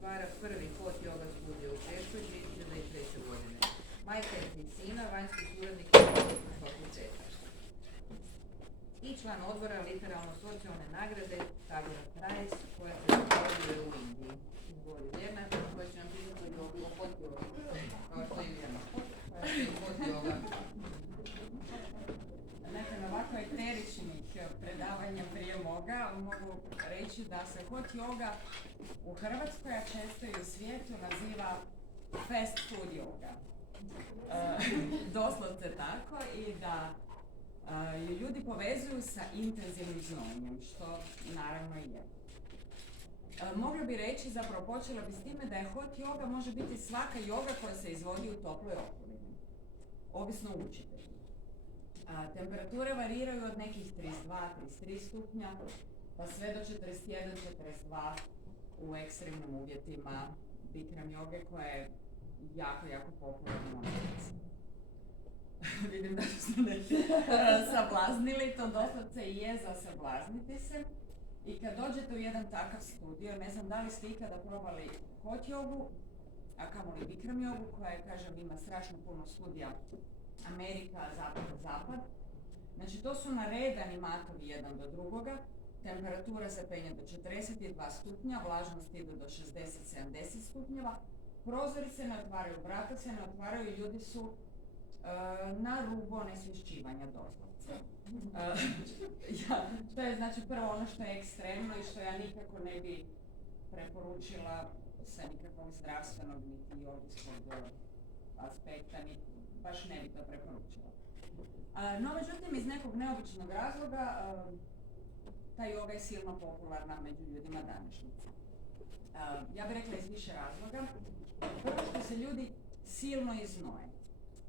otvara prvi hot yoga studio u Češkoj 2003. godine. Majka je 3 sina, vanjski suradnik Filozofskog fakulteta. I član odbora literarno-socijalne nagrade Tagora Prize, koja se odbora u Indiji. Izvoli Ljena, koja će nam pisati o hot yoga, kao što je Ljena. Koja je hot yoga. Nakon ovako eteričnih predavanja prije moga, mogu reći da se hot yoga u Hrvatskoj, a često i u svijetu, naziva fast food yoga. Doslovce tako, i da ju ljudi povezuju sa intenzivnim znojenjem, što naravno i je. Mogla bi reći, zapravo počela bi s time da je hot yoga može biti svaka yoga koja se izvodi u toploj okolini, ovisno o učitelju. Temperature variraju od nekih 32-33 stupnja pa sve do 41-42 u ekstremnim uvjetima Bikram joge, koja je jako popularna u Americi. Vidim da su se neki sablaznili, to doslovce i je za sablazniti se. I kad dođete u jedan takav studio, ne znam da li ste ikada probali hot jogu, a kamoli Bikram jogu, koja je, kažem, ima strašno puno studija Amerika, zapad. Znači, to su naredani matovi jedan do drugoga, temperatura se penje do 42 stupnja, vlažnost ide do 60-70 stupnjeva, prozori se ne otvaraju, vrata se ne otvaraju, ljudi su na rubu onesvješćivanja doslovce. To je znači prvo ono što je ekstremno i što ja nikako ne bi preporučila sa nikakvog zdravstvenog niti jogijskog aspekta, baš ne bi to preporučila. No, međutim, iz nekog neobičnog razloga ta yoga je silno popularna među ljudima današnjice. Ja bih rekla iz više razloga. Prvo što se ljudi silno iznoje.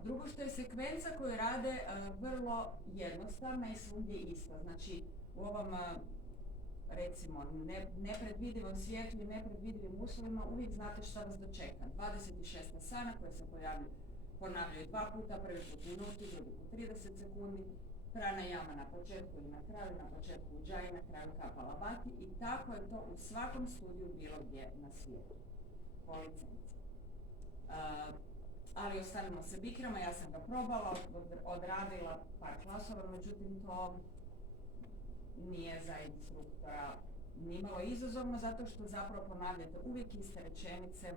Drugo što je sekvenca koju rade vrlo jednostavna i svugdje ista. Znači, u ovom, recimo, nepredvidivom svijetu i nepredvidivim uslovima uvijek znate šta vas dočeka. 26 asana koje se ponavljaju 2 puta, prvi put minutu, drugi put 30 sekundi, pranayama na početku i na kraju, na početku ujjayi, na kraju kapalabhati, i tako je to u svakom studiju bilo gdje na svijetu, po licenci. Ali ostavimo se Bikrama, ja sam ga probala, odradila par klasova, međutim to nije za instruktora nimalo izazovno, zato što zapravo ponavljate uvijek iste rečenice,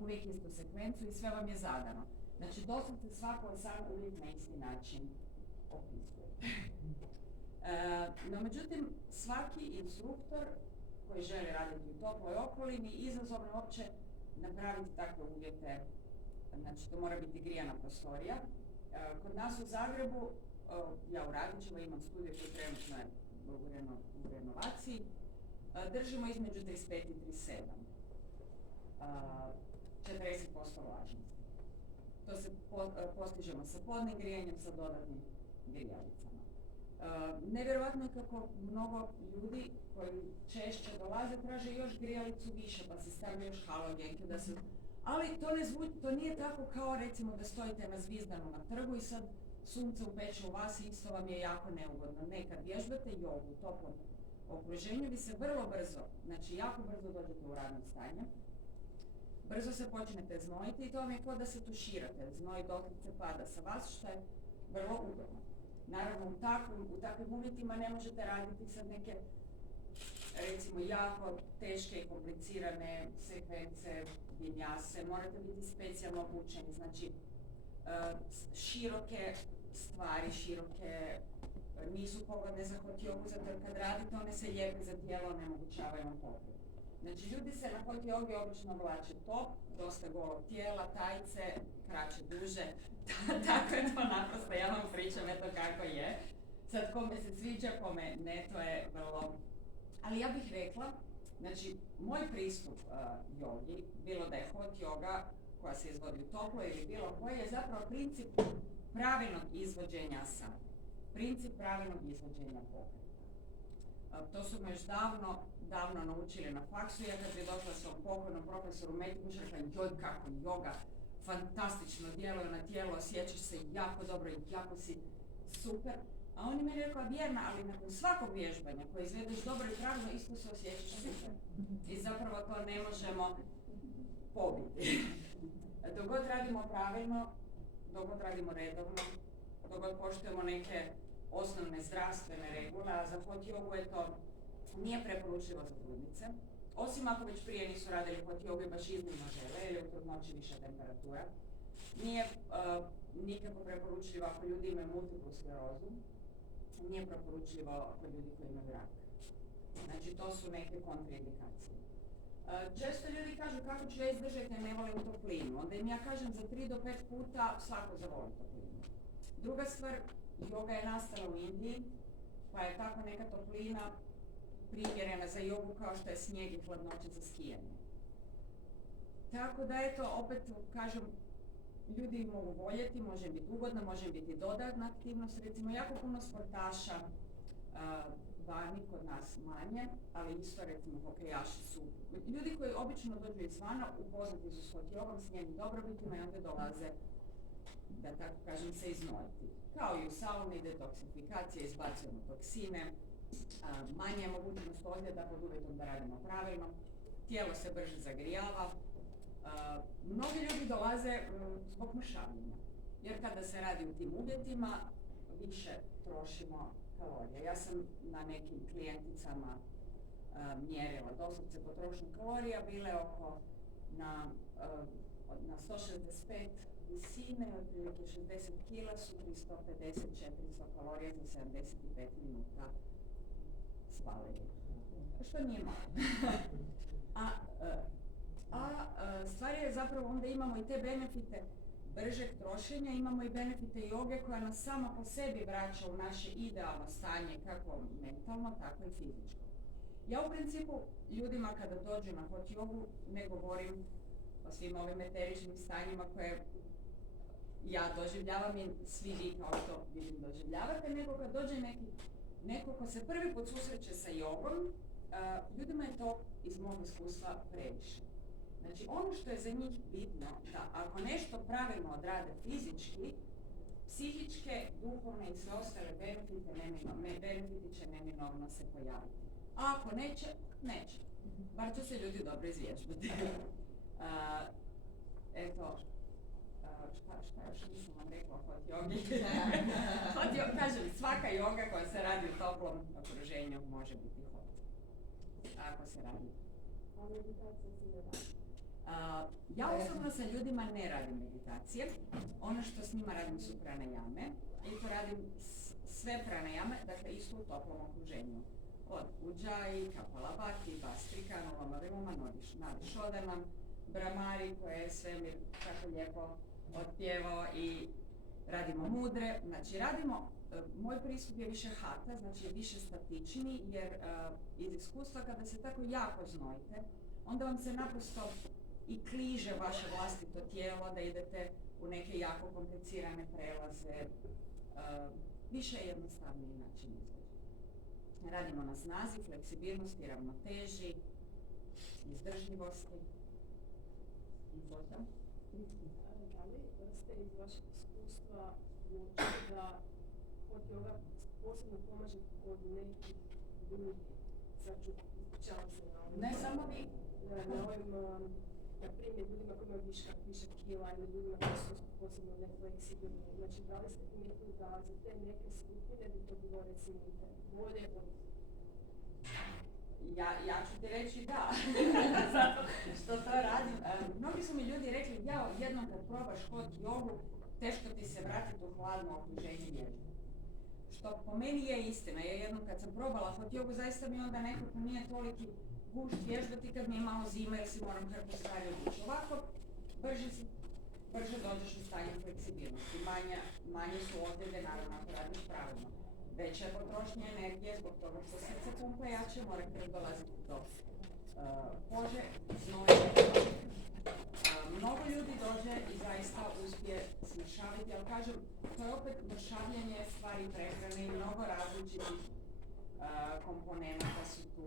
uvijek istu sekvencu i sve vam je zadano. Znači, doslovce svako asana uvijek na isti način opisuje. No, međutim, svaki instruktor koji želi raditi u toploj okolini, izazovno uopće napraviti takve uvjete. Znači, to mora biti grijana prostorija. Kod nas u Zagrebu, ja u Radićevo imam studiju koji trenutno je u renovaciji, držimo između 35 i 37. 40% vlažnosti. To se postižemo sa podnim grijanjem, sa dodatnim grijalicama. Nevjerojatno je kako mnogo ljudi koji češće dolaze traže još grijalicu više, pa se stavlja još halogenke da se... Ali to nije tako kao, recimo, da stojite na Zvizdanu na trgu i sad sunce upeče u vas i isto vam je jako neugodno. Ne, kad vježbate jogu u toplom okruženju, vi se vrlo brzo, znači jako brzo dođete u radno stanje, brzo se počnete znojiti i to vam je kao da se tuširate. Znoj doslovce pada sa vas, što je vrlo ugodno. Naravno, u takvim uvjetima ne možete raditi sad neke, recimo, jako teške i komplicirane sekvence, vinjase, morate biti specijalno obučeni, znači široke stvari, nisu pogodne za hot jogu, zato kad radite one se lijepe za tijelo, onemogućavaju vam pokret. Znači, ljudi se na hot jogi obično oblače top, dosta golog tijela, tajce, kraće, duže, tako je to naprosto, ja vam pričam eto kako je. Sad, kome se sviđa, kome ne, to je vrlo... Ali ja bih rekla, znači, moj pristup jogi, bilo da je hot joga koja se izvodi u toplo ili bilo koje, je zapravo princip pravilnog izvođenja asana. Princip pravilnog izvođenja pokreta. To su me još davno naučili na faksu. Ja kad bi došla svom pokojnom profesoru Metkušu, rekla, joj kako joga fantastično djeluje na tijelo, osjećaš se jako dobro i jako si super. A on je meni rekao, vjerna, ali nakon svakog vježbanja koje izvedeš dobro i pravilno, isto se osjećaš super. I zapravo to ne možemo pobiti. Dok god radimo pravilno, dok god radimo redovno, dok god poštujemo neke osnovne zdravstvene regule, a za hot jogu je to nije preporučljivo za trudnice. Osim ako već prije nisu radili hot jogu i baš iznimno žele, jer je u trudnoći viša temperatura. Nije nikako preporučljivo ako ljudi imaju multiplu sklerozu. Nije preporučljivo ako ljudi koji imaju rak. Znači to su neke kontraindikacije. Često ljudi kažu kako ću ja izdržati, ne volim toplinu. Onda im ja kažem za 3 do 5 puta svako zavoli toplinu. Druga stvar, joga je nastala u Indiji, pa je tako neka toplina primjerena za jogu kao što je snijeg i hladnoća za skijanje. Tako da eto, opet kažem, ljudi mogu voljeti, može biti ugodno, može biti dodatna aktivnost. Recimo, jako puno sportaša vani, kod nas manje, ali isto recimo hokejaši su ljudi koji obično dođu izvana, upoznati su s hot jogom, s njenim dobrobitima i onda dolaze, da tako kažem, se iznojiti. Kao i u sauni, detoksifikacija, izbacujemo toksine, manje je mogućnost ozljeda pod uvjetom da radimo pravilno, tijelo se brže zagrijava. Mnogi ljudi dolaze zbog mršavljenja, jer kada se radi u tim uvjetima, više trošimo kalorije. Ja sam na nekim klijenticama mjerila doslovce potrošnju kalorija, bile oko na 165 visine, otprilike 60 kila su 350-400 kalorija za 75 minuta spalili. Što nije malo. Stvar je zapravo, onda imamo i te benefite bržeg trošenja, imamo i benefite joge koja nas sama po sebi vraća u naše idealno stanje, kako mentalno, tako i fizičko. Ja u principu ljudima kada dođu na hot jogu ne govorim o svim ovim eteričnim stanjima koje ja doživljavam i svi vi kao što vidim doživljavate, nego kad dođe neko ko se prvi put susreće sa jogom, ljudima je to iz mog iskustva previše. Znači, ono što je za njih bitno, da ako nešto pravilno odrade fizički, psihičke, duhovne i sve ostale benefiti će neminovno se pojaviti. A ako neće, neće. Bar će se ljudi dobro izvježbati. Eto, šta još nisam vam rekla o hot jogi? Kažem, svaka joga koja se radi u toplom okruženju može biti hot. Ako se radi. Ja osobno sa ljudima ne radim meditacije. Ono što s njima radim su pranajame. I to radim sve pranajame, dakle isto u toplom okruženju. Od Ujjayi, Kapalabhati, Bastrika, Anuloma Viloma, Nadi Shodhanam, Brahmari koje je svemir tako lijepo otpjevao i radimo mudre. Znači radimo, moj pristup je više hatha, znači više statični jer iz iskustva kada se tako jako znojite, onda vam se naprosto i kliže vaše vlastito tijelo da idete u neke jako komplicirane prelaze, više jednostavniji način izgleda. Radimo na snazi, fleksibilnosti, ravnoteži, izdržljivosti. Izgleda. Da li ste iz vašeg iskustva uočili da hot yoga posebno pomaže kod nekih ljudi? Ispričavam se na ovim... Ne samo vi. Na ovim, na primjer, ljudima koji imaju višak kila ili ljudima koji su posebno nefleksibilni. Znači, da li ste primijetili da za te neke skupine bi to bilo recimo bolje od... Ja ću ti reći da, zato što to radim. Mnogi su mi ljudi rekli, jednom kad probaš hot jogu, teško ti se vratiti u hladno okruženje vježbe. Što po meni je istina, jer jednom kad sam probala hot jogu, zaista mi onda nekako nije toliki gušt vježbati kad mi je malo zima jer si moram hrpu stvari obući. Ovako, brže dođeš u stanje fleksibilnosti, manje su ozljede, naravno ako radiš pravilno. Veća je potrošnja energije zbog toga što srce pumpa jače, mora krv dolaziti do kože, znoje. Mnogo ljudi dođe i zaista uspije smršaviti, ali kažem, to je opet mršavljanje stvari prehrane i mnogo različitih komponenta su tu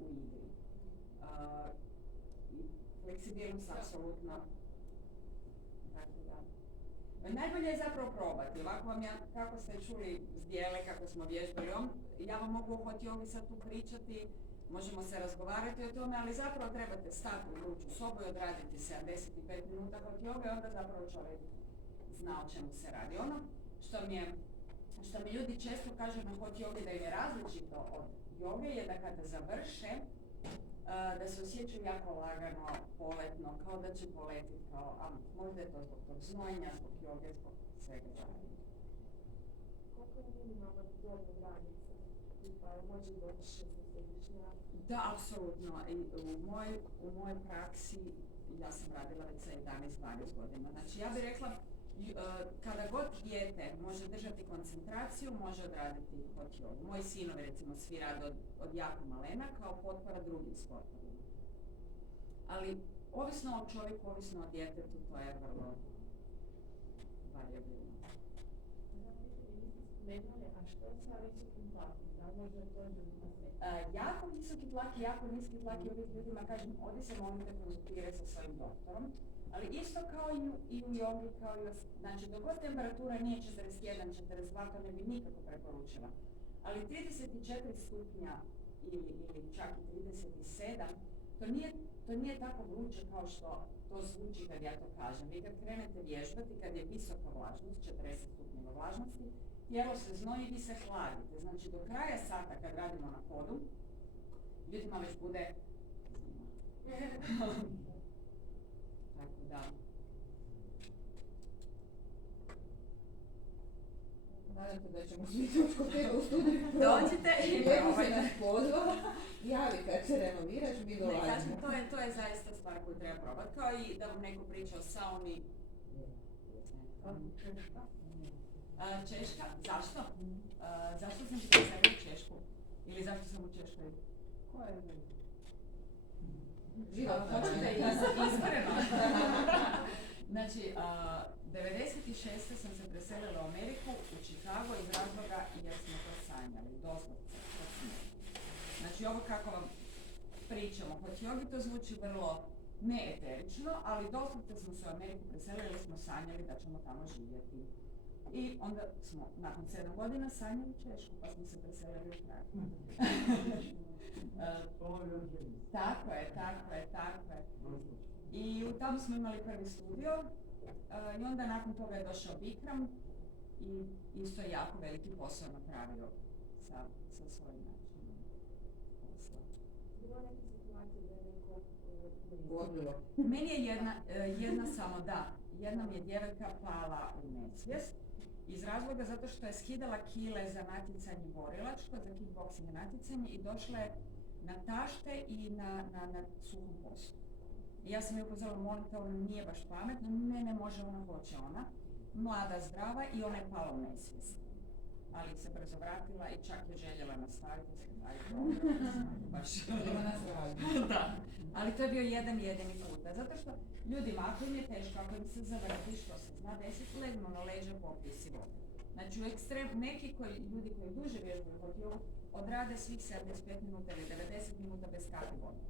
u igri. I fleksibilnost apsolutno. Tako da. Najbolje je zapravo probati. Ovako vam ja, kako ste čuli zdjele, kako smo vježbali, ja vam mogu o hot jogi sad tu pričati, možemo se razgovarati o tome, ali zapravo trebate stati u vruću sobu i odraditi 75 minuta hot joge, onda zapravo čovjek zna o čemu se radi. Ono što mi ljudi često kažu na hot jogi da im je različito od joge je da kada završe, da se osjećaju jako lagano, poletno, kao da će poletiti, a možda je to zbog tog znojenja, zbog joge, zbog svega zajedno. Koliko je minimalna dobna granica? Može doći 60-godišnja? Da, apsolutno. U mojoj praksi ja sam radila već sa 11-12 godina. Znači ja bih rekla, kada god dijete može držati koncentraciju, može odraditi hot jogu. Moji sinovi recimo svi rade od jako malena kao potpora drugim sportovima. Ali ovisno o čovjeku, ovisno o djetetu, to je vrlo varijabilno. A što sa visokim tlakom? Da li može doći na sve? Jako visoki tlak i jako niski tlak i uvijek ljudima kažem, odi se molim te konzultiraj sa svojim doktorom. Ali isto kao i u jogi, znači dok god temperatura nije 41, 42, to ne bi nikako preporučila. Ali 34 stupnja ili čak i 37, to nije tako vruće kao što to zvuči kad ja to kažem. Vi kad krenete vježbati, kad je visoka vlažnost, 40 stupnjeva vlažnosti, tijelo se znoji i vi se hladite. Znači do kraja sata kad radimo na podu, ljudima već bude tako da. Nadam se da ćemo svi doći kod tebe u studiju. Dođite i Lijepo se nas pozvala. Javi kad se renoviraš, mi dolazimo. Ne, kažem, to je zaista stvar koju treba probati. Kao i da vam neko priča o sauni. Češka? Zašto? Zašto sam pisala u Češku? Ili zašto sam u Češkoj? Koja je hoćete iskreno. Znači, 96. sam se preselila u Ameriku, u Chicago iz razloga jer smo to sanjali, doslovce. Znači, ovo kako vam pričamo hot jogi, to zvuči vrlo neeterično, ali doslovce smo se u Ameriku preselili jer smo sanjali da ćemo tamo živjeti. I onda smo nakon 7 godina sanjali Češku, pa smo se preselili u Prag. Tako je. I tamo smo imali prvi studio i onda nakon toga je došao Bikram i isto je jako veliki posao napravio sa svojim načinom posla. Bilo neke situacije da je neko Odbilo. Meni je jedna samo da, jedna mi je djevojka pala u nesvijest iz razloga zato što je skidala kile za natjecanje borilačko, za kickboxing natjecanje i došla je na tašte i na suhom postu. I ja sam je upozorila, molim te, ona nije baš pametna, ne može, ona hoće ona. Mlada, zdrava i ona je pala u nesvijest. Ali se brzo vratila i čak je željela nastaviti se dalje. Baš. Da. Ali to je bio jedan jedini put. Zato što ljudima, ako im je teško, ako im se zavrti, što se zna desiti, legnu na leđa, popiju si vodu. Znači u neki ljudi koji duže vježbaju hot jogu odrade svih 75 minuta ili 90 minuta bez kafe vode.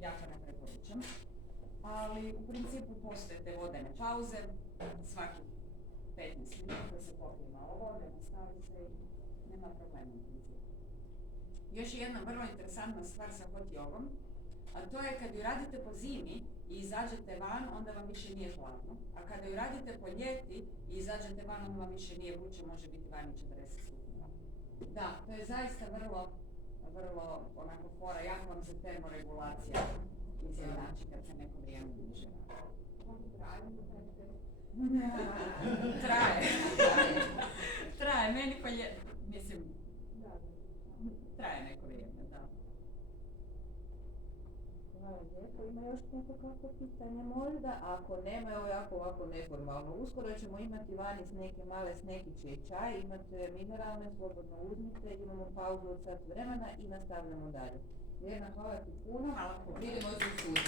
Ja to ne preporučam. Ali u principu postoje te vodene pauze, svakih 15 minuta se popije malo vode, nastavi se i nema problema u principu. Još jedna vrlo interesantna stvar sa hot jogom, a to je kad ju radite po zimi i izađete van, onda vam više nije hladno. A kada ju radite po ljeti i izađete van, onda vam više nije vruće, može biti vani 40 stupnjeva. Da, to je zaista vrlo onako fora, jako vam se termoregulacija izjednači kad se neko vrijeme duže. Traje, meni po mislim, traje neko vrijeme, da. Hvala lijepo. Ima još neko kako pitanje možda? Ako nema, evo jako ovako neformalno. Uskoro ćemo imati vani neke male snekiće i čaj, imate mineralne, slobodno uzmite, imamo pauzu od sat vremena i nastavljamo dalje. Ljerna, hvala ti puno. Hvala puno. Vidimo se u studiju.